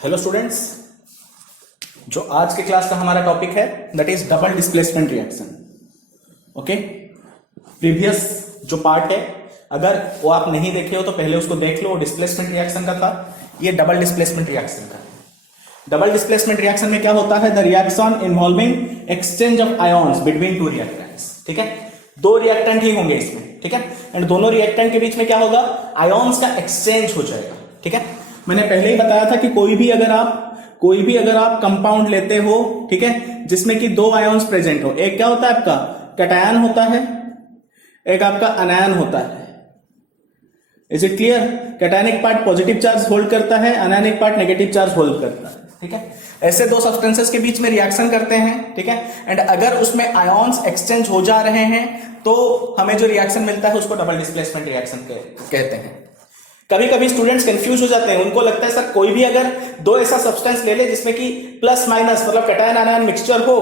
Hello students, जो आज के क्लास का हमारा टॉपिक है that is double displacement reaction. Okay, previous जो पार्ट है अगर वो आप नहीं देखे हो तो पहले उसको देख लो। डिस्प्लेसमेंट रिएक्शन का था, ये डबल डिस्प्लेसमेंट रिएक्शन का। डबल डिस्प्लेसमेंट रिएक्शन में क्या होता है? The reaction involving exchange of ions between two reactants. ठीक है, दो रिएक्टेंट ही होंगे इसमें। ठीक है, एंड दोनों रिएक्टेंट के बीच में क्या होगा? आयॉन्स का एक्सचेंज हो जाएगा। ठीक है, मैंने पहले ही बताया था कि कोई भी अगर आप कंपाउंड लेते हो, ठीक है, जिसमें कि दो आयॉन्स प्रेजेंट हो, एक क्या होता है आपका कैटायन होता है, एक आपका अनायन होता है। Is it clear? Cationic part positive charge hold करता है, anionic part negative charge hold करता है। ठीक है, ऐसे दो सब्सटेंसेस के बीच में रिएक्शन करते हैं। ठीक है, एंड अगर उसमें आयॉन्स एक्सचेंज हो जा रहे हैं तो हमें जो रिएक्शन मिलता है उसको डबल डिस्प्लेसमेंट रिएक्शन कहते हैं। कभी कभी स्टूडेंट्स कंफ्यूज हो जाते हैं, उनको लगता है सर कोई भी अगर दो ऐसा सब्सटेंस ले ले जिसमें कि प्लस माइनस मतलब कैटायन आनायन मिक्सचर हो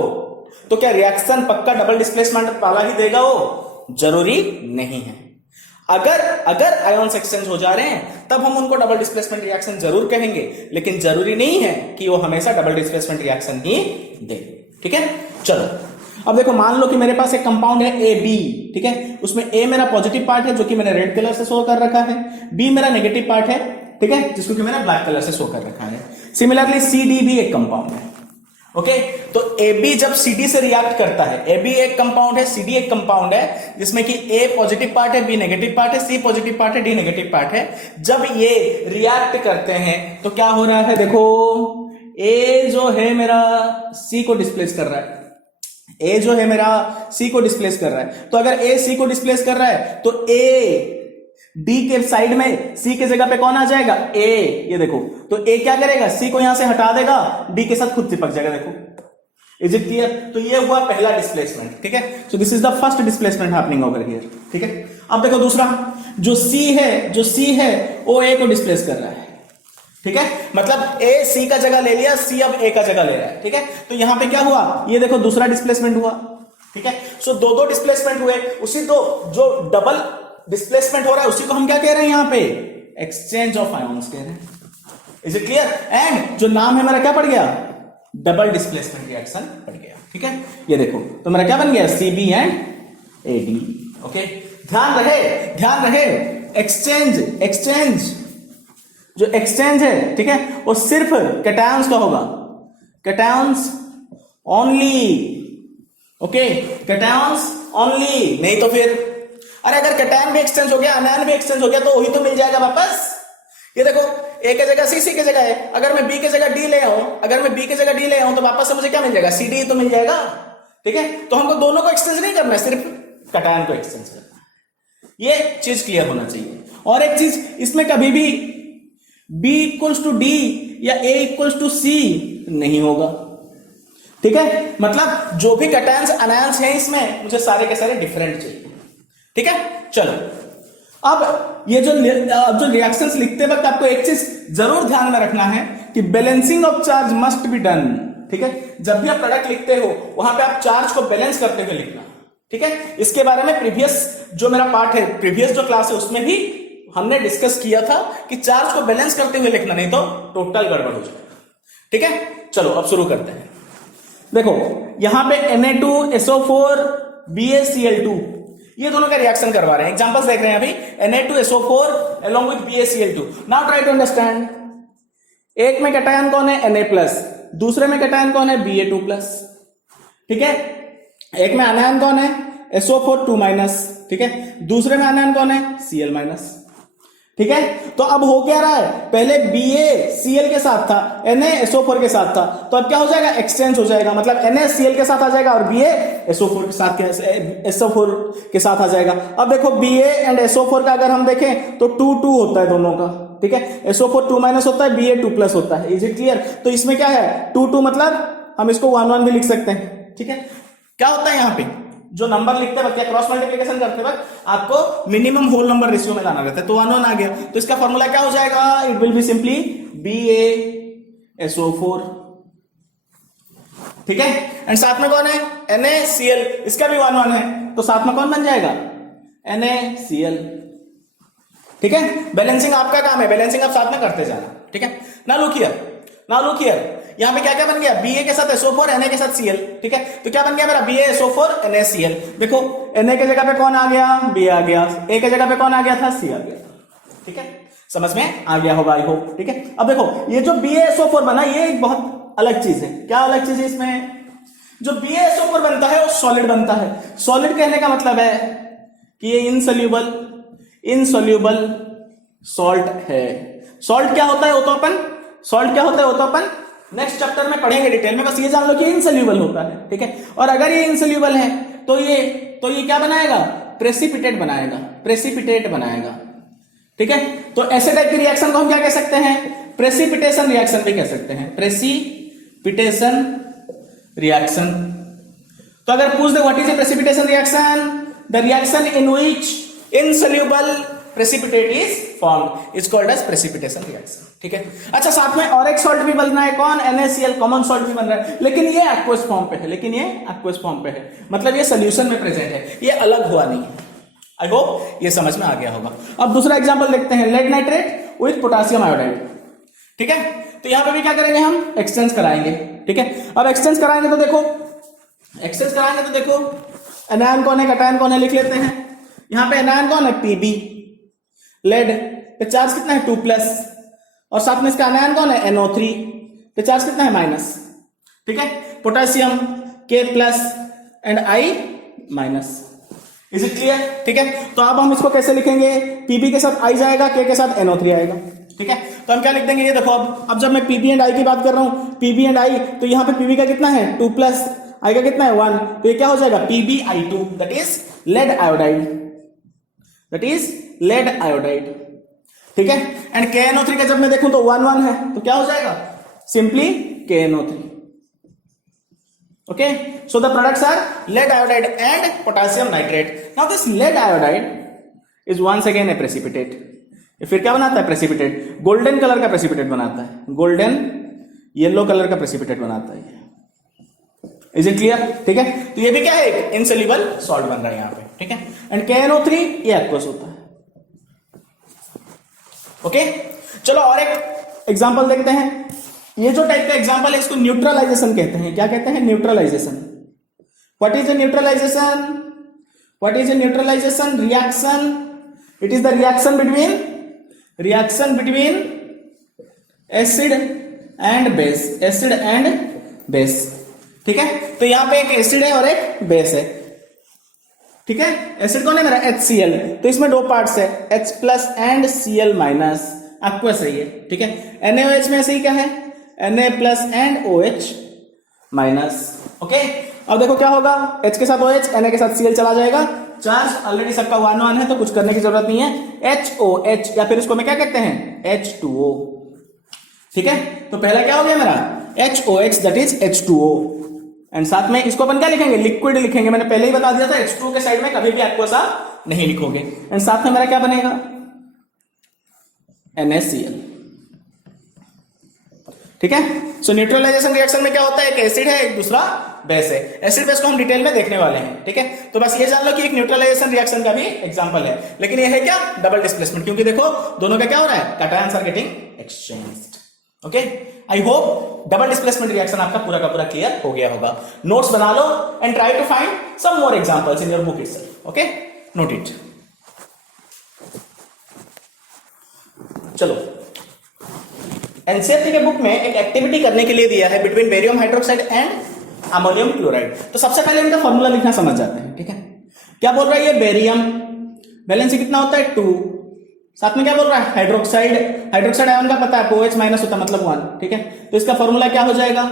तो क्या रिएक्शन पक्का डबल डिस्प्लेसमेंट वाला ही देगा? वो जरूरी नहीं है। अगर आयॉन्स एक्सचेंज हो जा रहे हैं तब हम उनको डबल डिस्प्लेसमेंट रिएक्शन जरूर कहेंगे, लेकिन जरूरी नहीं है कि वो हमेशा डबल डिस्प्लेसमेंट रिएक्शन ही दे। ठीक है, चलो अब देखो, मान लो कि मेरे पास एक कंपाउंड है ए बी। ठीक है, उसमें ए मेरा पॉजिटिव पार्ट है जो कि मैंने रेड कलर से शो कर रखा है, बी मेरा नेगेटिव पार्ट है, ठीक है, जिसको कि मैंने ब्लैक कलर से शो कर रखा है। सिमिलरली सी डी भी एक कंपाउंड है। ओके, तो ए बी जब सी डी से रिएक्ट करता है, ए बी एक कंपाउंड है, सी डी एक कंपाउंड है, जिसमें कि ए पॉजिटिव पार्ट है, बी नेगेटिव पार्ट है, सी पॉजिटिव पार्ट है, डी नेगेटिव पार्ट है। जब ये रिएक्ट करते हैं तो क्या हो रहा है? देखो, ए जो है मेरा सी को डिस्प्लेस कर रहा है, ए जो है मेरा सी को डिस्प्लेस कर रहा है। तो अगर ए सी को डिस्प्लेस कर रहा है तो ए डी के साइड में सी के जगह पे कौन आ जाएगा? ए। ये देखो, तो ए क्या करेगा? सी को यहां से हटा देगा, डी के साथ खुद चिपक जाएगा। देखो, इज इट क्लियर? तो ये हुआ पहला डिस्प्लेसमेंट। ठीक है, so this is the first displacement happening over here. ठीक है, अब देखो दूसरा, जो सी है वो ए को डिस्प्लेस कर रहा है। ठीक है, मतलब ए सी का जगह ले लिया, सी अब ए का जगह ले रहा है। ठीक है, तो यहां पे क्या हुआ? ये देखो दूसरा डिस्प्लेसमेंट हुआ। ठीक है, सो दो डिस्प्लेसमेंट हुए। उसी दो जो डबल डिस्प्लेसमेंट हो रहा है उसी को हम क्या कह रहे हैं यहां पे? एक्सचेंज ऑफ आयॉन्स कह रहे हैं। Is it clear? एंड जो नाम है मेरा क्या पड़ गया? डबल डिस्प्लेसमेंट रिएक्शन पड़ गया। ठीक है, ये देखो तो मेरा क्या बन गया? C B and A D. Okay, ध्यान रहे एक्सचेंज जो एक्सचेंज है, ठीक है, वो सिर्फ कैटायंस का होगा, cations only. Okay, cations only, नहीं तो फिर अरे अगर कैटायन भी एक्सचेंज हो गया, अनायन भी एक्सचेंज हो गया तो वही तो मिल जाएगा वापस। ये देखो, ए के जगह सी, सी के जगह है, अगर मैं बी के जगह डी ले आऊं तो वापस से मुझे क्या मिल जाएगा? सी डी तो मिल जाएगा। ठीक है, तो हमको दोनों को एक्सचेंज नहीं करना है, सिर्फ कैटायन को एक्सचेंज करना है। ये चीज क्लियर होना चाहिए। और एक चीज, इसमें कभी भी B इक्वल्स टू डी या A इक्वल्स टू सी नहीं होगा। ठीक है, मतलब जो भी कैटायंस अनायंस हैं इसमें, मुझे सारे के सारे डिफरेंट चाहिए। ठीक है, चलो अब ये जो रिएक्शंस लिखते वक्त आपको एक चीज जरूर ध्यान में रखना है कि balancing of charge must be done. ठीक है, जब भी आप प्रोडक्ट लिखते हो वहां पे आप चार्ज को बैलेंस करते हुए लिखना। ठीक है, इसके बारे में प्रीवियस जो मेरा पार्ट है, प्रीवियस जो क्लास है उसमें भी हमने डिस्कस किया था कि चार्ज को बैलेंस करते हुए लिखना, नहीं तो टोटल गड़बड़ हो जाएगा। ठीक है, चलो अब शुरू करते हैं। देखो यहां पे Na2SO4 BaCl2 ये दोनों का रिएक्शन करवा रहे हैं। एग्जांपल्स देख रहे हैं अभी, Na2SO4 along with BaCl2। Now try to understand, एक में कैटायन कौन है? Na+, दूसरे में कैटायन कौन है? Ba2+। ठीक है, एक में आनायन कौन है? SO4 2-। ठीक है, दूसरे में आनायन कौन है? Cl-। ठीक है, तो अब हो क्या रहा है? पहले BaCl के साथ था, NaSO4 के साथ था, तो अब क्या हो जाएगा? एक्सचेंज हो जाएगा, मतलब NaCl के साथ आ जाएगा और BaSO4 के साथ आ जाएगा। अब देखो Ba एंड SO4 का अगर हम देखें तो 2-2 होता है दोनों का। ठीक है, SO4 2- होता है, Ba2+ होता है। Is it clear? तो इसमें क्या है? 2-2 मतलब हम इसको 1-1 भी लिख सकते हैं। ठीक है, क्या होता है यहाँ पे? जो नंबर लिखते वक्त या क्रॉस मल्टीप्लिकेशन करते वक्त आपको मिनिमम होल नंबर रेशियो में लाना रहता है, तो 1-1 आ गया। तो इसका फॉर्मूला क्या हो जाएगा? It will be simply BaSO4। ठीक है, एंड साथ में कौन है? NaCl, इसका भी 1-1 है, तो साथ में कौन बन जाएगा? NaCl। ठीक है, बैलेंसिंग आपका काम है, बैलेंसिंग आप साथ में करते जाना। ठीक है, ना look here, now look here, यहां पे क्या क्या बन गया, Ba के साथ SO4, Na के साथ Cl, ठीक है, तो क्या बन गया मेरा BaSO4 NaCl। देखो Na के जगह पे कौन आ गया, B आ गया, A के जगह पे कौन आ गया था, C आ गया, ठीक है, समझ में आ गया होगा आई होप, ठीक है। अब देखो ये जो BaSO4 बना ये एक बहुत अलग चीज है। क्या अलग चीज है इसमें, जो BaSO4 बनता है वो सॉलिड बनता है। सॉलिड कहने का मतलब है कि ये इनसॉल्यूबल सॉल्ट है। सॉल्ट क्या होता है वो तो अपन नेक्स्ट चैप्टर में पढ़ेंगे डिटेल में, बस ये जान लो कि इनसॉल्यूबल होता है, ठीक है। और अगर ये इनसॉल्यूबल है तो ये क्या बनाएगा, प्रेसिपिटेट बनाएगा, ठीक है। तो ऐसे टाइप की रिएक्शन को हम क्या कह सकते हैं, प्रेसिपिटेशन रिएक्शन भी कह सकते हैं, प्रेसिपिटेशन रिएक्शन। तो अगर पूछ दे what is a precipitation reaction, the reaction in which insoluble precipitate is formed is called as precipitation reaction, ठीक है। अच्छा साथ में और एक सॉल्ट भी बन रहा है, कौन, NaCl, कॉमन सॉल्ट भी बन रहा है, लेकिन ये एक्वस फॉर्म पे है, मतलब ये सोल्यूशन में प्रेजेंट है, ये अलग हुआ नहीं है। आई होप ये समझ में आ गया होगा। अब दूसरा एग्जांपल देखते हैं, lead nitrate with potassium iodide, ठीक है। तो यहां पे भी क्या करेंगे हम, एक्सचेंज कराएंगे, ठीक है। अब एक्सचेंज कराएंगे तो देखो एनायन कौन है, कैटायन कौन है, लिख लेते हैं। यहां पे एनायन कौन है, Pb, लेड पे चार्ज कितना है 2+, और साथ में इसका एनायन कौन है, NO3 पे चार्ज कितना है -, ठीक है। Potassium K+ and I-, is it clear, ठीक है। तो अब हम इसको कैसे लिखेंगे, Pb के साथ I जाएगा, K के साथ NO3 आएगा, ठीक है। तो हम क्या लिख देंगे, ये देखो अब जब मैं Pb एंड I की बात कर रहा हूं, Pb एंड I, तो यहां पे Pb का कितना है 2+, I का कितना है 1, तो ये क्या हो जाएगा PbI2, that is lead iodide, ठीक है। एंड KNO3 का जब मैं देखूं तो 1 है, तो क्या हो जाएगा, simply KNO3, okay, so the products are lead iodide and potassium nitrate. Now this lead iodide is once again a precipitate. ये फिर क्या बनाता है, प्रेसिपिटेट, गोल्डन कलर का प्रेसिपिटेट बनाता है, गोल्डन येलो कलर का प्रेसिपिटेट बनाता है। इज इट क्लियर, ठीक है। तो ये भी क्या है, इनसॉल्युबल सॉल्ट बन रहा है यहाँ पे, ठीक है। एंड KNO3 ये एक्वस होता है, ओके। चलो और एक एग्जांपल देखते हैं। ये जो टाइप का एग्जांपल है इसको न्यूट्रलाइजेशन कहते हैं। क्या कहते हैं, neutralization. What is a neutralization, reaction, it is the reaction between acid and base, ठीक है। तो यहां पे एक एसिड है और एक बेस है, ठीक है। एसिड कौन है मेरा, HCl, तो इसमें 2 पार्ट्स है, H+ एंड Cl-, एक्वस है ये, ठीक है। NaOH में ऐसे ही क्या है, Na+ एंड OH-, ओके। अब देखो क्या होगा, H के साथ OH, Na के साथ Cl चला जाएगा, चार्ज ऑलरेडी सबका 1 है तो कुछ करने की जरूरत नहीं है, HOH, या फिर इसको मैं क्या कहते हैं, H2O, ठीक है। तो पहला क्या हो गया मेरा, HOH, that is H2O, and साथ में इसको अपन क्या लिखेंगे, लिक्विड लिखेंगे। मैंने पहले ही बता दिया था H2O के साइड में कभी भी एक्वसा नहीं लिखोगे, एंड साथ में मेरा क्या बनेगा, NaCl, ठीक है। सो न्यूट्रलाइजेशन रिएक्शन में क्या होता है, एक एसिड है एक दूसरा बेस है। एसिड बेस को हम डिटेल में देखने वाले हैं, ठीक है। तो बस ये जान लो कि एक न्यूट्रलाइजेशन रिएक्शन का भी एग्जांपल है, लेकिन ये है क्या, डबल डिस्प्लेसमेंट, क्योंकि देखो दोनों का क्या हो रहा है, cations are getting exchanged, okay. I hope double displacement reaction आपका पूरा का पूरा क्लियर हो गया होगा। नोट्स बना लो and try to find some more examples in your book itself, okay, note it. चलो, एनसीईआरटी के बुक में एक एक्टिविटी करने के लिए दिया है between barium hydroxide and ammonium chloride. तो सबसे पहले इनका फॉर्मूला लिखना समझ जाते हैं, ठीक है। क्या बोल रहा है ये, बेरियम वैलेंसी कितना होता है 2, साथ में क्या बोल रहा है, हाइड्रोक्साइड आयन का पता है OH- होता है मतलब 1, ठीक है। तो इसका फॉर्मूला क्या हो जाएगा,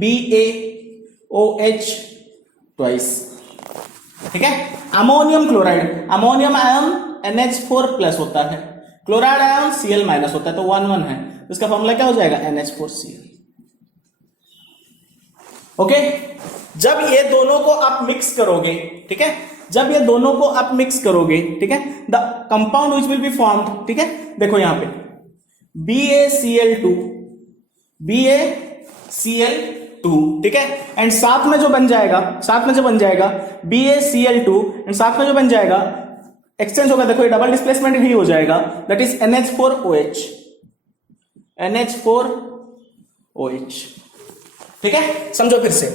BaOH ट्वाइस, ठीक है। Ammonium chloride, ammonium ion NH4+ होता है, क्लोराइड आयन Cl- होता है, तो 1 है, तो इसका फॉर्मूला क्या हो जाएगा, NH4Cl, ओके। जब ये दोनों को आप मिक्स करोगे, ठीक है, जब ये दोनों को आप मिक्स करोगे, ठीक है, the compound which will be formed, ठीक है। देखो यहां पे BaCl2, ठीक है, एंड साथ में जो बन जाएगा BaCl2, एंड साथ में जो बन जाएगा एक्सचेंज होगा, देखो ये डबल डिस्प्लेसमेंट भी हो जाएगा, दैट इज NH4OH, OH। ठीक है, समझो फिर से,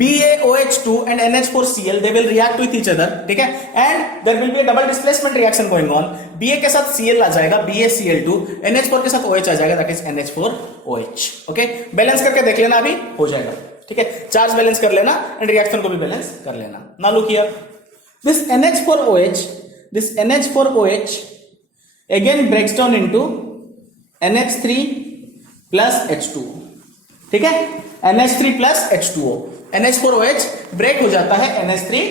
BaOH2 and NH4Cl they will react with each other, ठीक है, and there will be a double displacement reaction going on। Ba के साथ Cl आ जाएगा, BaCl2, NH4 के साथ OH आ जाएगा, that is NH4OH। Okay, balance करके देख लेना, अभी हो जाएगा। ठीक है, चार्ज बैलेंस कर लेना एंड रिएक्शन को भी बैलेंस कर लेना। Now look here, this NH4OH again breaks down into NH3 plus H2O। ठीक है, NH3 plus H2O, NH4OH break हो जाता है NH3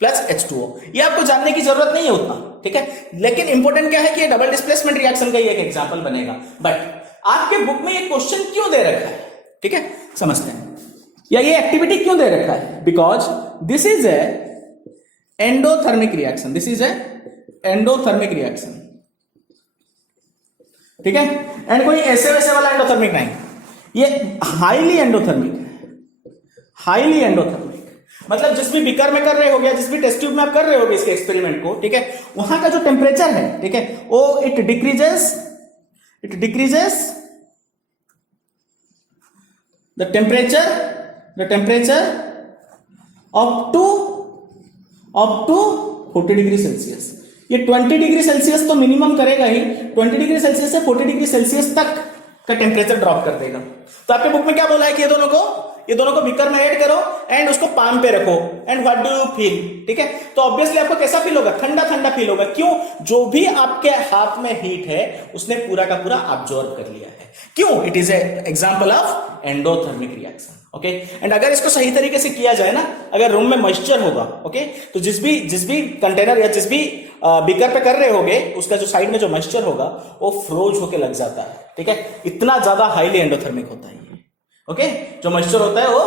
plus H2O। ये आपको जानने की जरूरत नहीं है उतना, ठीक है, लेकिन इंपॉर्टेंट क्या है कि ये डबल डिस्प्लेसमेंट रिएक्शन का ही एक एग्जांपल बनेगा। बट आपके बुक में ये क्वेश्चन क्यों दे रखा है, ठीक है, समझते हैं, या ये एक्टिविटी क्यों दे रखा है, because this is a endothermic reaction, this is a endothermic reaction. ठीक है, एंड कोई ऐसे वैसे वाला एंडोथर्मिक नहीं, ये हाईली एंडोथर्मिक है, हाईली एंडोथर्मिक, मतलब जिस भी बीकर में कर रहे हो गया, जिस भी टेस्ट ट्यूब में आप कर रहे होगे इसके एक्सपेरिमेंट को, ठीक है, वहां का जो टेम्परेचर है, ठीक है, वो it decreases the temperature up to 40 degree Celsius. ये 20 डिग्री सेल्सियस तो मिनिमम करेगा ही, 20 डिग्री सेल्सियस से 40 डिग्री सेल्सियस तक का टेम्परेचर ड्रॉप कर देगा। तो आपके बुक में क्या बोला है कि ये दोनों को बीकर में ऐड करो एंड उसको पाम पे रखो, and what do you feel, ठीक है, तो ऑब्वियसली आपको कैसा फील होगा, ठंडा ठंडा फील होगा। क्यों? जो भी आपके हाथ में हीट है उसने पूरा का पूरा अब्सॉर्ब कर लिया है। क्यों? It is a example of endothermic reaction. Okay, and अगर इसको सही तरीके से किया जाए ना, अगर रूम में मॉइस्चर होगा, ओके, तो जिस भी कंटेनर या जिस भी बीकर पे कर रहे होगे, उसका जो साइड में जो मॉइस्चर होगा वो फ्रोज होके लग जाता है। ठीक है, इतना ज्यादा हाईली एंडोथर्मिक होता है ये। ओके, जो मॉइस्चर होता है वो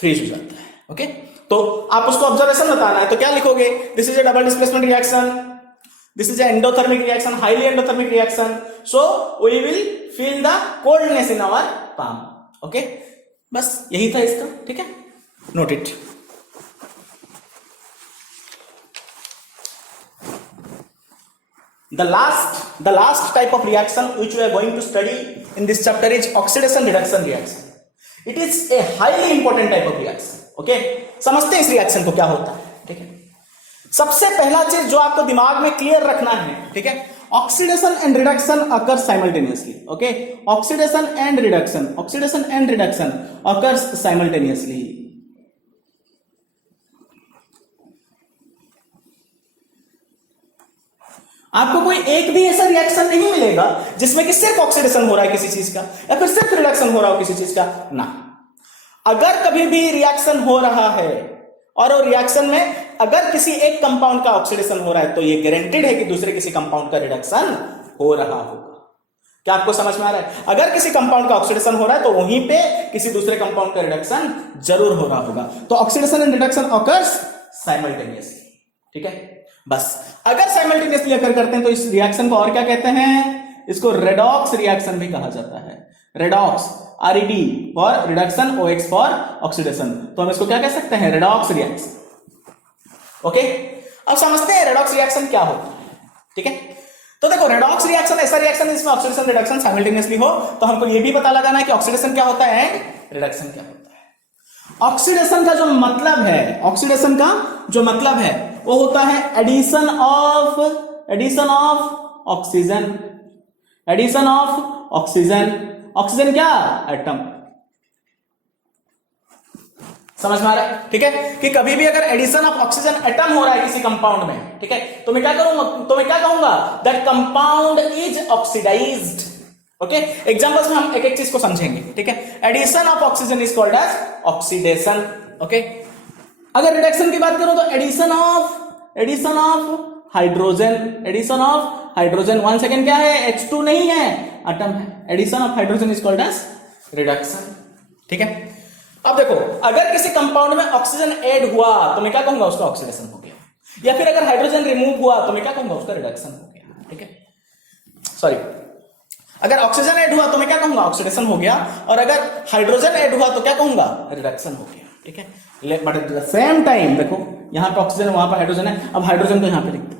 फ्रीज हो जाता है। ओके, तो आप उसको ऑब्जर्वेशन बताना है, तो क्या लिखोगे, this is a double displacement reaction, this is a endothermic reaction, highly endothermic reaction, so we will feel the coldness in our palm. Okay, बस यही था इसका। ठीक है, note it. The last type of reaction which we are going to study in this chapter is oxidation reduction reaction. It is a highly important type of reaction. Okay, समझते हैं इस reaction को क्या होता है। ठीक है, सबसे पहला चीज जो आपको दिमाग में क्लियर रखना है, ठीक है, oxidation and reduction occurs simultaneously. Okay, oxidation and reduction occurs simultaneously. आपको कोई एक भी ऐसा रिएक्शन नहीं मिलेगा जिसमें कि सिर्फ ऑक्सीडेशन हो रहा है किसी चीज का, या फिर सिर्फ रिडक्शन हो रहा हो किसी चीज का ना। अगर कभी भी रिएक्शन हो रहा है और वो रिएक्शन में अगर किसी एक कंपाउंड का ऑक्सीडेशन हो रहा है, तो ये गारंटीड है कि दूसरे किसी कंपाउंड का रिडक्शन हो रहा होगा। क्या आपको समझ में आ रहा है? अगर किसी कंपाउंड का ऑक्सीडेशन हो रहा है तो वहीं पे किसी दूसरे कंपाउंड का रिडक्शन जरूर हो रहा होगा। तो oxidation and reduction occurs simultaneously. ठीक है, बस अगर साइमल्टेनियसली अकर करते हैं तो इस रिएक्शन को और क्या कहते हैं? इसको रेडॉक्स रिएक्शन भी कहा जाता है। Redox, RED for reduction, OX for oxidation, तो हम इसको क्या कह सकते हैं? Redox reaction. ओके, अब समझते हैं रेडॉक्स रिएक्शन क्या होता है। ठीक है, तो देखो, रेडॉक्स रिएक्शन ऐसा रिएक्शन है जिसमें ऑक्सीडेशन रिडक्शन साइमल्टेनियसली हो। तो हमको ये भी पता लगाना है कि ऑक्सीडेशन क्या होता है एंड रिडक्शन क्या होता है। ऑक्सीडेशन का जो मतलब है, ऑक्सीडेशन का जो मतलब है वो होता है addition of oxygen, addition of oxygen. Oxygen क्या? एटम। समझ में आ रहा है? ठीक है, कि कभी भी अगर एडिशन ऑफ ऑक्सीजन एटम हो रहा है किसी कंपाउंड में, ठीक है, तो मैं क्या करूंगा, तो मैं क्या कहूंगा? That compound is oxidized. Okay, examples में हम एक एक चीज को समझेंगे। ठीक है, addition of oxygen is called as oxidation. Okay, अगर रिडक्शन की बात करूं तो addition of hydrogen, one second क्या है? H2 नहीं है, एटम है। Addition of hydrogen is called as reduction. ठीक है, अब देखो, अगर किसी कंपाउंड में ऑक्सीजन ऐड हुआ तो मैं क्या कहूंगा? उसका ऑक्सीडेशन हो गया। या फिर अगर हाइड्रोजन रिमूव हुआ तो मैं क्या कहूंगा? उसका रिडक्शन हो गया। ठीक है, सॉरी, अगर ऑक्सीजन ऐड हुआ तो मैं क्या कहूंगा? ऑक्सीडेशन हो गया, और अगर हाइड्रोजन ऐड हुआ तो क्या कहूंगा? रिडक्शन हो गया। ठीक है, but at the same time देखो, यहां पे ऑक्सीजन, वहां पे हाइड्रोजन है। अब हाइड्रोजन को यहां पे लिखते,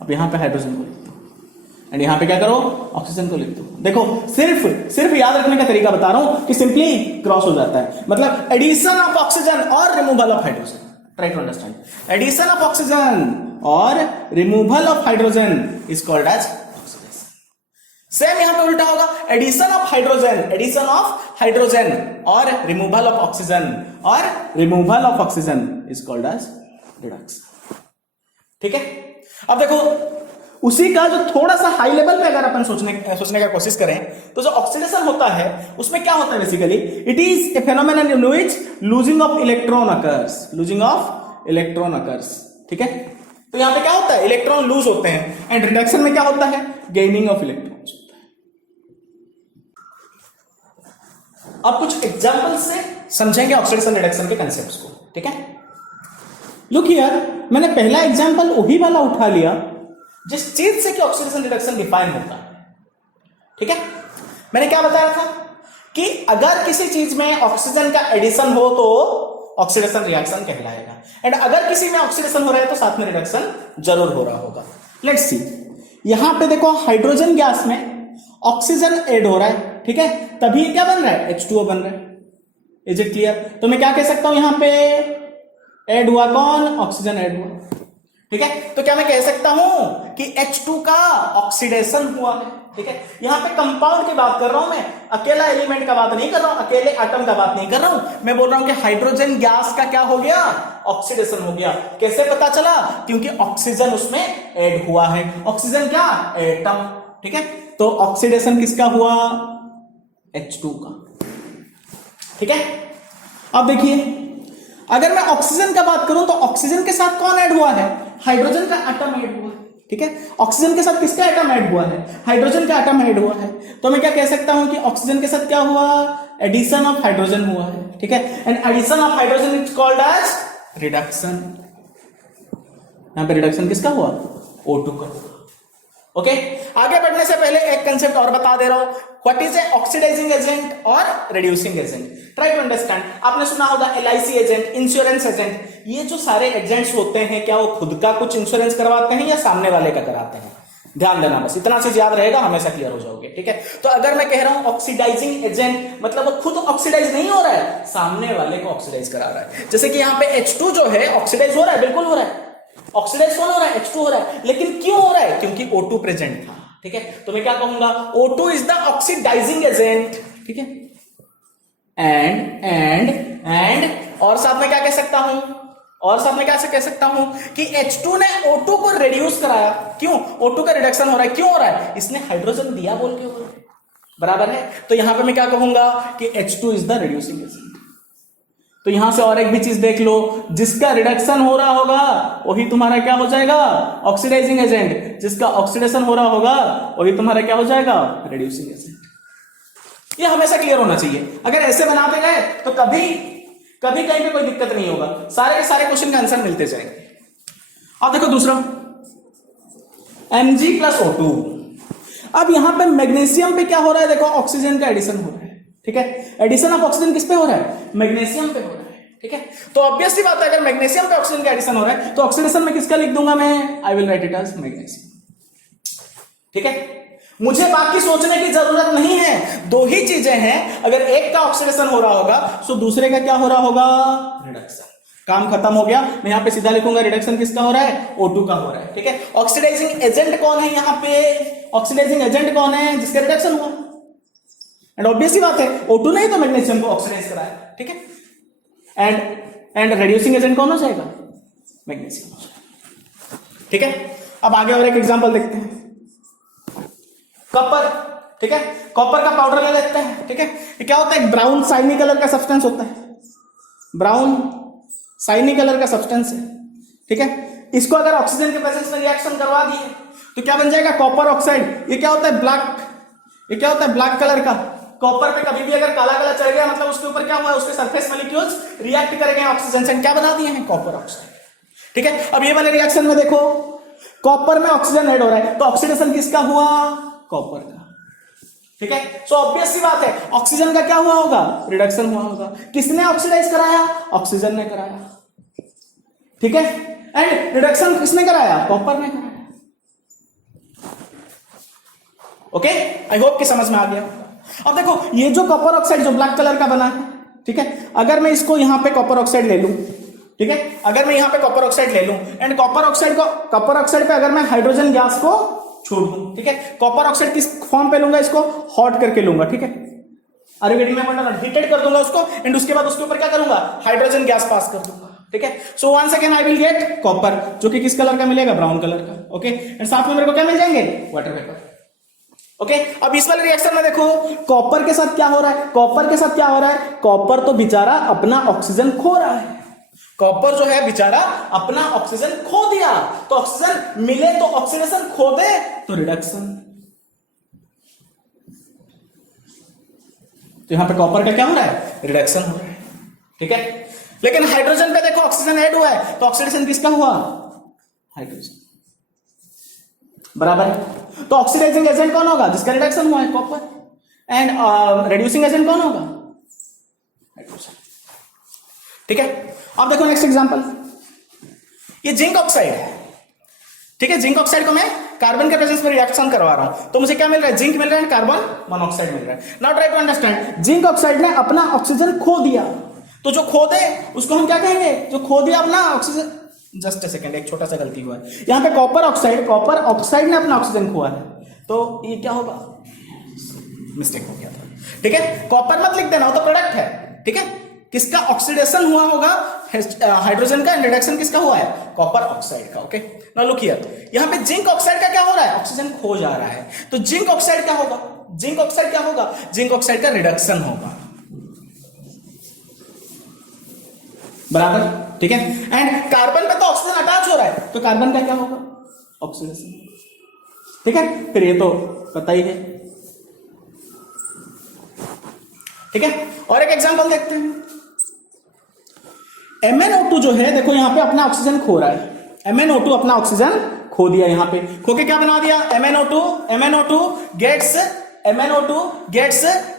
अब यहां पे हाइड्रोजन को लिखते, एंड यहां पे क्या करो, ऑक्सीजन को लिख दो। देखो सिर्फ याद रखने का तरीका बता रहा हूं कि सिंपली क्रॉस हो जाता है, मतलब एडिशन ऑफ ऑक्सीजन और removal of hydrogen. Try to understand, addition of oxygen और removal of hydrogen is called as oxidation. Same यहां पे उल्टा होगा, एडिशन ऑफ हाइड्रोजन और removal of oxygen is called as reduction. ठीक है, अब देखो उसी का जो थोड़ा सा हाई लेवल पे अगर अपन सोचने का कोशिश करें तो जो ऑक्सीडेशन होता है उसमें क्या होता है basically, it is a phenomenon in which losing of electron occurs. ठीक है, तो यहां पे क्या होता है, इलेक्ट्रॉन लूज होते हैं, एंड रिडक्शन में क्या होता है, गेनिंग ऑफ इलेक्ट्रॉन्स। अब कुछ एग्जांपल से समझेंगे ऑक्सीडेशन रिडक्शन के कंसेप्ट्स को। ठीक है, लुक हियर, मैंने पहला एग्जांपल वही वाला उठा लिया जिस चीज से कि ऑक्सीडेशन रिडक्शन डिफाइन होता है। ठीक है, मैंने क्या बताया था कि अगर किसी चीज में ऑक्सीजन का एडिशन हो तो ऑक्सीडेशन रिएक्शन कहलाएगा, एंड अगर किसी में ऑक्सीडेशन हो रहा है तो साथ में रिडक्शन जरूर हो रहा होगा। लेट्स सी, यहां पे देखो हाइड्रोजन गैस में ऑक्सीजन ऐड हो रहा है, ठीक है, तभी क्या बन रहा है, H2O बन रहा है। Is it clear? तो मैं क्या कह सकता हूं, यहां पे ऐड हुआ कौन, ऑक्सीजन ऐड हुआ। ठीक है, तो क्या मैं कह सकता हूं कि H2 का ऑक्सीडेशन हुआ है। ठीक है, यहां पे कंपाउंड की बात कर रहा हूं मैं, अकेला एलिमेंट का बात नहीं कर रहा हूं, अकेले एटम का बात नहीं कर रहा हूं, मैं बोल रहा हूं कि हाइड्रोजन गैस का क्या हो गया, ऑक्सीडेशन हो गया। कैसे पता चला, क्योंकि ऑक्सीजन उसमें ऐड हुआ है। ऑक्सीजन क्या, एटम। ठीक है, तो ऑक्सीडेशन किसका हुआ, H2 का। ठीक है, अब देखिए अगर मैं ऑक्सीजन का बात करूं तो ऑक्सीजन के साथ कौन ऐड हुआ है, हाइड्रोजन का एटम ऐड हुआ है। ठीक है, ऑक्सीजन के साथ किसका एटम ऐड हुआ है, हाइड्रोजन का एटम ऐड हुआ है। तो मैं क्या कह सकता हूं कि ऑक्सीजन के साथ क्या हुआ, एडिशन ऑफ हाइड्रोजन हुआ है। ठीक है, and addition of hydrogen is called as reduction. यहां पे रिडक्शन किसका हुआ, O2 का। ओके, आगे बढ़ने से पहले एक कंसेप्ट और बता दे रहा हूं, what is a oxidising agent और reducing agent. Try to understand, आपने सुना होगा LIC एजेंट, इंश्योरेंस एजेंट, ये जो सारे एजेंट्स होते हैं क्या वो खुद का कुछ इंश्योरेंस करवाते हैं या सामने वाले का कराते हैं, ध्यान देना, बस इतना चीज याद रहेगा, हमेशा क्लियर हो जाओगे। ठीक है, तो अगर मैं कह रहा हूं ऑक्सीडाइजिंग एजेंट, मतलब वो खुद ऑक्सीडाइज नहीं हो रहा है, सामने वाले को ऑक्सीडाइज करा रहा है। जैसे कि यहां पे H2 जो है ऑक्सीडाइज हो रहा है, बिल्कुल हो रहा है, ऑक्सीडाइज कौन हो रहा है, H2 हो रहा है, लेकिन क्यों हो रहा है, क्योंकि O2 प्रेजेंट था। ठीक है, तो मैं क्या कहूंगा, O2 is the oxidising agent. ठीक है, एंड और साथ में क्या कह सकता हूं, और साथ में क्या कह सकता हूं कि H2 ने O2 को रिड्यूस कराया। क्यों, O2 का रिडक्शन हो रहा है, क्यों हो रहा है, इसने हाइड्रोजन दिया बोल के हो रहा है, बराबर है। तो यहां पे मैं क्या कहूंगा कि H2 is the reducing agent. तो यहां से और एक भी चीज देख लो, जिसका रिडक्शन हो रहा होगा वही तुम्हारा क्या हो जाएगा, ऑक्सीडाइजिंग एजेंट, जिसका ऑक्सीडेशन हो रहा होगा वही तुम्हारा क्या हो जाएगा, रिड्यूसिंग एजेंट। ये हमेशा क्लियर होना चाहिए, अगर ऐसे बनाते गए तो कभी कहीं पे कोई दिक्कत नहीं होगा, सारे के सारे क्वेश्चन का आंसर मिलते जाएंगे। अब देखो दूसरा, Mg+O2। अब यहां पे मैग्नीशियम पे क्या हो रहा है, देखो ऑक्सीजन का एडिशन हो रहा है। ठीक है, एडिशन ऑफ ऑक्सीजन किस पे हो रहा है, मैग्नीशियम पे हो रहा है। ठीक है, तो ऑब्वियस सी बात है, अगर मैग्नीशियम पे ऑक्सीजन का एडिशन हो रहा है तो ऑक्सीडेशन में किसका लिख दूंगा मैं, I will write it as magnesium. ठीक है, मुझे बाकी सोचने की जरूरत नहीं है, दो ही चीजें हैं, अगर एक का ऑक्सीडेशन हो रहा होगा तो दूसरे का क्या हो रहा होगा, रिडक्शन। काम खत्म हो गया, मैं यहां पे सीधा लिखूंगा रिडक्शन किसका हो रहा है, O2 का हो रहा है। ठीक है, ऑक्सीडाइजिंग एजेंट कौन है, यहां पे ऑक्सीडाइजिंग एजेंट कौन है, जिसका रिडक्शन हुआ, एंड ऑब्वियस ही बात है O2 ने ही तो मैग्नीशियम को ऑक्सीडाइज कराया। ठीक है, एंड रिड्यूसिंग एजेंट कौन हो जाएगा, मैग्नीशियम हो जाएगा। ठीक है, अब आगे और एक एग्जांपल देखते हैं, कॉपर। ठीक है, कॉपर का पाउडर ले लेते हैं। ठीक है, ये क्या होता है, ब्राउन साइनी कलर का सब्सटेंस होता है, ब्राउन साइनी कलर का सब्सटेंस है। ठीक है, इसको अगर ऑक्सीजन के प्रेजेंस में रिएक्शन करवा दिए तो क्या बन जाएगा, कॉपर ऑक्साइड। ये क्या होता है, ब्लैक, ये क्या होता है, ब्लैक कलर का। कॉपर पे कभी भी अगर काला काला चढ़ गया मतलब उसके ऊपर क्या हुआ है, उसके सरफेस मॉलिक्यूल्स रिएक्ट करेंगे ऑक्सीजन से, क्या बना दिए हैं, कॉपर ऑक्साइड। ठीक है, अब ये वाले रिएक्शन में देखो कॉपर में ऑक्सीजन ऐड हो रहा है, तो ऑक्सीडेशन किसका हुआ, कॉपर का। ठीक है, सो ऑब्वियस सी बात है, ऑक्सीजन का क्या हुआ होगा, रिडक्शन हुआ होगा। किसने ऑक्सीडाइज कराया, ऑक्सीजन ने कराया। ठीक है, एंड रिडक्शन किसने कराया, कॉपर ने कराया। ओके, आई होप कि समझ में आ गया। अब देखो ये जो कॉपर ऑक्साइड जो ब्लैक कलर का बना है, ठीक है, अगर मैं इसको यहां पे कॉपर ऑक्साइड ले लूं, ठीक है, अगर मैं यहां पे कॉपर ऑक्साइड ले लूं एंड कॉपर ऑक्साइड पे अगर मैं हाइड्रोजन गैस को छोड़ दूं, ठीक है, कॉपर ऑक्साइड किस फॉर्म पे लूंगा, इसको हॉट करके लूंगा, ठीक है, are you getting my point? Heated कर दूंगा उसको एंड उसके बाद उसके ऊपर क्या करूंगा, हाइड्रोजन गैस पास कर दूंगा, ठीक है। So once again I will get copper, जो कि किस कलर का मिलेगा, ब्राउन कलर का, ओके, एंड साथ में मेरे को क्या मिल जाएंगे, वाटर वेपर, ओके। अब इस वाले रिएक्शन में देखो कॉपर के साथ क्या हो रहा है, कॉपर के साथ क्या हो रहा है, कॉपर तो बेचारा अपना ऑक्सीजन खो रहा है, कॉपर जो है बेचारा अपना ऑक्सीजन खो दिया, तो ऑक्सीजन मिले तो ऑक्सीडेशन, खो दे तो रिडक्शन। तो यहां पे कॉपर का क्या हो रहा है, रिडक्शन हो रहा है, ठीक है। लेकिन हाइड्रोजन पे देखो ऑक्सीजन ऐड हुआ है, तो ऑक्सीडेशन किसका हुआ, हाइड्रोजन, बराबर है। तो ऑक्सीडाइजिंग एजेंट कौन होगा, जिसका रिडक्शन हुआ है, कॉपर, एंड रिड्यूसिंग एजेंट कौन होगा, हाइड्रोजन, ठीक है। अब देखो नेक्स्ट एग्जांपल, ये जिंक ऑक्साइड है, ठीक है, जिंक ऑक्साइड को मैं कार्बन के प्रेजेंस में रिएक्शन करवा रहा हूं, तो मुझे क्या मिल रहा है, जिंक मिल रहा है, कार्बन मोनोऑक्साइड मिल रहा है। Now try to understand, zinc oxide ने अपना ऑक्सीजन खो दिया, तो जो खो दे उसको हम क्या कहेंगे, जो खो दिया अपना ऑक्सीजन, जस्ट अ सेकंड, एक छोटा सा गलती हुआ है यहां पे, कॉपर ऑक्साइड ने अपना ऑक्सीजन खोआ है, तो ये क्या होगा, मिस्टेक हो गया था, ठीक है, कॉपर मत लिख देना, वो तो प्रोडक्ट है, ठीक है, किसका ऑक्सीडेशन हुआ होगा, हाइड्रोजन का, रिडक्शन किसका हुआ है, कॉपर ऑक्साइड का, ओके। नाउ लुक हियर, यहां पे जिंक ऑक्साइड का क्या हो रहा है, ऑक्सीजन खो जा रहा है, तो जिंक ऑक्साइड क्या होगा, जिंक ऑक्साइड क्या होगा, जिंक ऑक्साइड का रिडक्शन होगा, बराबर, ठीक है। एंड कार्बन पे तो ऑक्सीजन अटैच हो रहा है, तो कार्बन का क्या होगा, ऑक्सीडेशन, ठीक है, फिर ये तो पता ही है, ठीक है। और एक एग्जांपल देखते हैं, MnO2 जो है, देखो यहां पे अपना ऑक्सीजन खो रहा है, MnO2 अपना ऑक्सीजन खो दिया, यहां पे खो के क्या बना दिया, MnO2 गेट्स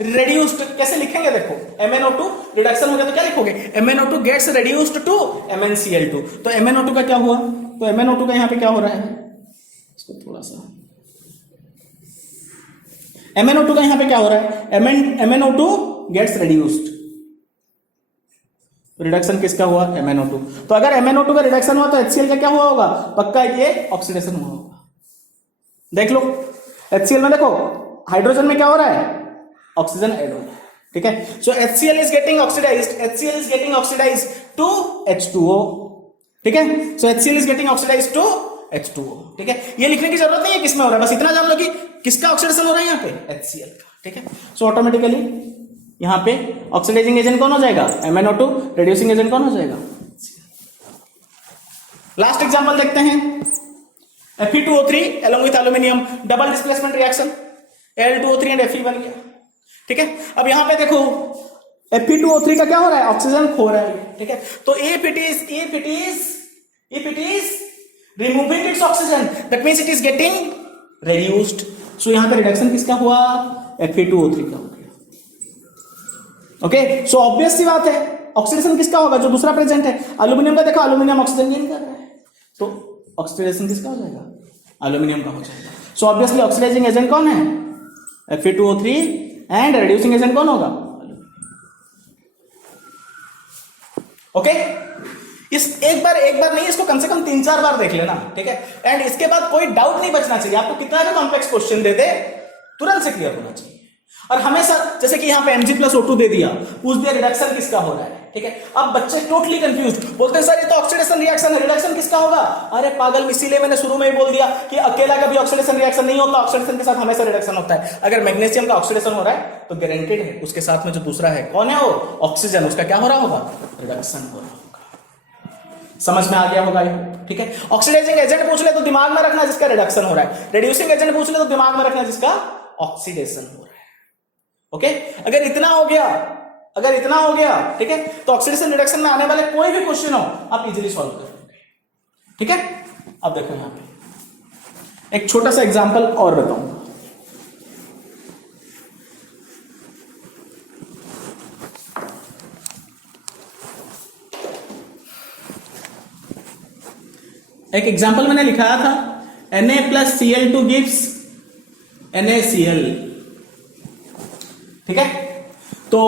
रेड्यूस्ड, कैसे लिखेंगे देखो, MnO2 रिडक्शन हो गया तो क्या लिखोगे, MnO2 gets reduced to MnCl2, तो MnO2 का क्या हुआ, तो MnO2 का यहां पे क्या हो रहा है, इसको थोड़ा सा, MnO2 का यहां पे क्या हो रहा है, MnO2 गेट्स रेड्यूस्ड, रिडक्शन किसका हुआ, MnO2, तो अगर MnO2 का रिडक्शन हुआ तो HCl का क्या हुआ होगा, पक्का ये ऑक्सीडेशन हुआ होगा, देख लो HCl में देखो हाइड्रोजन में क्या हो रहा है, ऑक्सीजन ऐड हो रहा है, ठीक है। So HCl is getting oxidized to H2O, ठीक है, so HCl is getting oxidized to H2O, ठीक है। ये लिखने की जरूरत नहीं है किसमें हो रहा है, बस इतना जान लो कि किसका ऑक्सीडेशन हो रहा है यहाँ पे, HCl का, ठीक है। सो ऑटोमेटिकली यहां पे ऑक्सीडाइजिंग एजेंट कौन हो जाएगा, MnO2, रिड्यूसिंग एजेंट कौन हो जाएगा, लास्ट एग्जांपल देखते हैं, Fe2O3 along with aluminium, double displacement reaction, Al2O3 and Fe बन गया, ठीक है। अब यहां पे देखो Fe2O3 का क्या हो रहा है, ऑक्सीजन खो रहा है, ठीक है, तो if it is removing its oxygen, that means it is getting reduced, so यहां पे रिडक्शन किसका हुआ, Fe2O3 का हो गया, ओके। सो ऑब्वियस सी बात है, ऑक्सीडेशन किसका होगा, जो दूसरा प्रेजेंट है, एल्यूमिनियम का, देखो एल्यूमिनियम ऑक्सीजन गेन कर रहा है, तो ऑक्सीडेशन किसका हो जाएगा, एल्यूमिनियम का हो जाएगा। सो ऑब्वियसली ऑक्सीडाइजिंग एजेंट कौन है, Fe2O3, एंड रिड्यूसिंग एजेंट कौन होगा, ओके। इस एक बार नहीं, इसको कम से कम 3-4 बार देख लेना, ठीक है, एंड इसके बाद कोई डाउट नहीं बचना चाहिए, आपको कितना भी कॉम्प्लेक्स क्वेश्चन दे दे तुरंत से क्लियर होना चाहिए, और हमेशा जैसे कि यहां पे Mg+O2 दे दिया, पूछ दिया रिडक्शन किसका हो रहा है, ठीक है। अब बच्चे टोटली कंफ्यूज्ड, बोलते हैं सर ये तो ऑक्सीडेशन रिएक्शन है, रिडक्शन किसका होगा, अरे पागल, इसीलिए मैंने शुरू में ही बोल दिया कि अकेला कभी ऑक्सीडेशन रिएक्शन नहीं होता, ऑक्सीडेशन के साथ हमेशा रिडक्शन होता है। अगर मैग्नीशियम का ऑक्सीडेशन हो रहा है तो गारंटेड है उसके साथ में जो दूसरा है, कौन है वो, ऑक्सीजन, उसका क्या हो रहा होगा, रिडक्शन हो रहा होगा। समझ में आ गया होगा ये, ठीक है। ऑक्सीडाइजिंग एजेंट पूछ ले तो दिमाग में रखना जिसका रिडक्शन हो रहा है, रिड्यूसिंग एजेंट पूछ ले तो दिमाग में रखना जिसका ऑक्सीडेशन हो रहा है, ओके। अगर इतना हो गया, ठीक है, तो ऑक्सीडेशन रिडक्शन में आने वाले कोई भी क्वेश्चन हो आप इजीली सॉल्व कर लोगे, ठीक है। अब देखो यहां पे एक छोटा सा एग्जांपल और बताऊंगा, एक एग्जांपल मैंने लिखाया था, Na+Cl2 gives NaCl, ठीक है। तो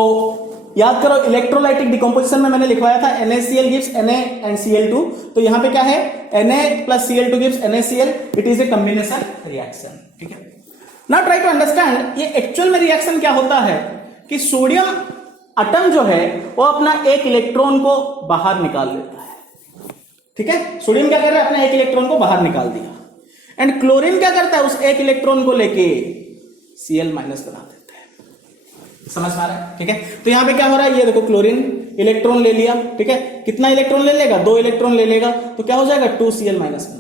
याद करो इलेक्ट्रोलाइटिक डिकम्पोजिशन में मैंने लिखवाया था NaCl gives Na and Cl2, तो यहां पे क्या है Na plus Cl2 gives NaCl, it is a combination reaction, ठीक है। नाउ ट्राई टू अंडरस्टैंड ये एक्चुअल में रिएक्शन क्या होता है कि सोडियम एटम जो है वो अपना एक इलेक्ट्रॉन को बाहर निकाल लेता है, ठीक है। सोडियम क्या कर रहा है, अपना एक इलेक्ट्रॉन को बाहर निकाल दिया, एंड क्लोरीन क्या करता है, उस एक इलेक्ट्रॉन को लेके Cl- बना देता है। समझ में आ रहा है, ठीक है। तो यहां पे क्या हो रहा है, ये देखो क्लोरीन इलेक्ट्रॉन ले लिया, ठीक है। कितना इलेक्ट्रॉन ले लेगा, 2 इलेक्ट्रॉन ले लेगा, तो क्या हो जाएगा 2Cl- बना देगा।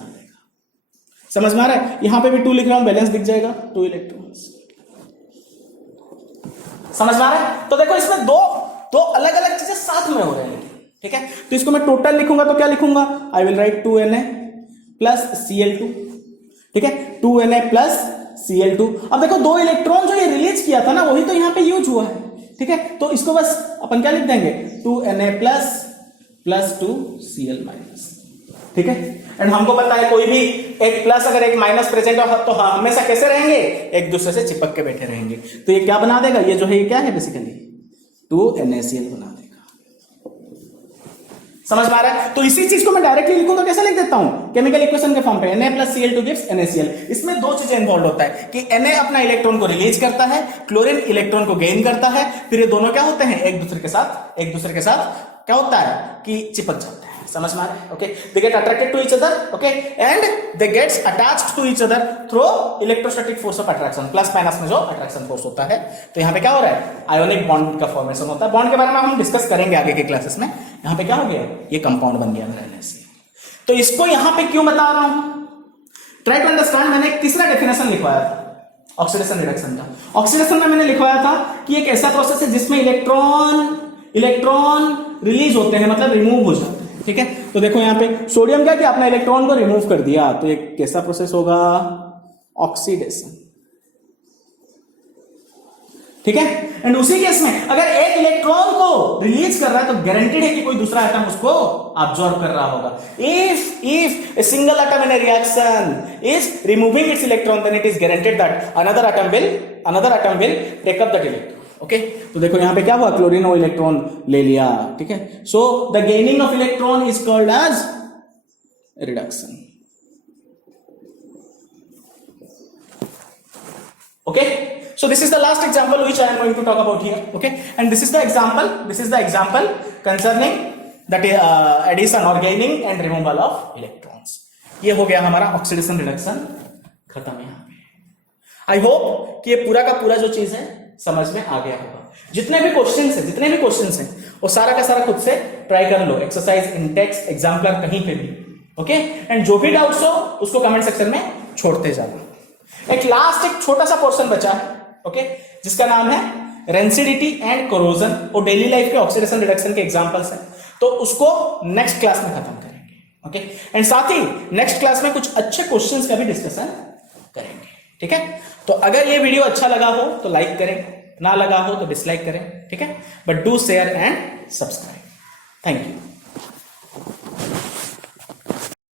समझ में आ रहा है, यहां पे भी 2 लिख रहा हूं, बैलेंस दिख जाएगा, 2 इलेक्ट्रॉन्स। समझ में आ रहा है। तो देखो इसमें दो अलग अलग चीजें साथ में हो रहे हैं, ठीक है। तो इसको मैं टोटल लिखूंगा तो क्या लिखूंगा, आई will right 2Na plus Cl2, ठीक है, 2Na प्लस Cl2। अब देखो 2 इलेक्ट्रॉन जो ये रिलीज किया था ना, वही तो यहां पे यूज हुआ है, ठीक है। तो इसको बस अपन क्या लिख देंगे, 2Na प्लस 2Cl-, ठीक है। एंड हमको पता है कोई भी एक प्लस अगर एक माइनस प्रेजेंट हो तो हमेशा कैसे रहेंगे, एक दूसरे से चिपक के बैठे रहेंगे। तो ये क्या बना देगा, ये जो है ये क्या है बेसिकली 2NaCl बना देगा। समझ में आ रहा है। तो इसी चीज को मैं डायरेक्टली लिखूं तो कैसे लिख देता हूं, केमिकल इक्वेशन के फॉर्म पे, Na plus Cl2 gives NaCl। इसमें दो चीजें इन्वॉल्व होता है कि Na अपना इलेक्ट्रॉन को रिलीज करता है, क्लोरीन इलेक्ट्रॉन को गेन करता है, फिर ये दोनों क्या होते हैं, एक दूसरे के साथ क्या होता है कि चिपक जाते हैं। समझ में आ रहा है, okay. They get attracted to each other, okay, and they gets attached to each other through electrostatic force of attraction, plus minus में जो अट्रैक्शन फोर्स होता है। तो यहाँ पे क्या हो रहा है, आयोनिक बॉन्ड का फॉर्मेशन होता है। बॉन्ड के बारे में हम डिस्कस करेंगे आगे के क्लासेस में। यहाँ पे क्या हो गया, ये कंपाउंड बन गया रहने से। तो इसको यहाँ पे क्यों बता रहा हूं, ट्राई टू अंडरस्टैंड। मैंने एक तीसरा डेफिनेशन लिखवाया था ऑक्सीडेशन रिडक्शन का। ऑक्सीडेशन में मैंने लिखवाया था कि एक ऐसा प्रोसेस है जिसमें इलेक्ट्रॉन रिलीज होते हैं, मतलब रिमूव हो जाते हैं, ठीक है। तो देखो यहाँ पे सोडियम क्या किया, अपना इलेक्ट्रॉन को रिमूव कर दिया, तो एक कैसा प्रोसेस होगा, ऑक्सीडेशन, ठीक है। एंड उसी केस में अगर एक इलेक्ट्रॉन को रिलीज कर रहा है तो गारंटीड है कि कोई दूसरा एटम उसको अब्सॉर्ब कर रहा होगा। If a single atom in a reaction is removing its electron, then it is guaranteed that another atom will take up that electron, okay. तो देखो यहां पे क्या हुआ, क्लोरीन और इलेक्ट्रॉन ले लिया, ठीक है। So the gaining of electron is called as reduction, okay. So this is the last example which I am going to talk about here, okay. And this is the example concerning that addition or gaining and removal of electrons. ये हो गया हमारा oxidation reduction खत्म यहाँ पे। I hope कि ये पूरा का पूरा जो चीज है समझ में आ गया होगा। जितने भी क्वेश्चंस हैं वो सारा का सारा खुद से ट्राई कर लो, एक्सरसाइज, इन टेक्स्ट, एग्जाम्पलर, कहीं पे भी, ओके। एंड जो भी डाउट्स हो उसको कमेंट सेक्शन में छोड़ते जाना। एक छोटा सा पोर्शन बचा है, ओके, जिसका नाम है रेंसिडिटी एंड कोरोजन। और डेली लाइफ के ऑक्सीडेशन रिडक्शन के एग्जांपल्स हैं, तो उसको नेक्स्ट क्लास में खत्म करेंगे, ओके। एंड साथ ही नेक्स्ट क्लास में कुछ अच्छे क्वेश्चंस का भी डिस्कशन करेंगे, ठीक है। तो अगर ये वीडियो अच्छा लगा हो तो लाइक करें, ना लगा हो तो डिसलाइक करें, ठीक है। But do share and subscribe. Thank you.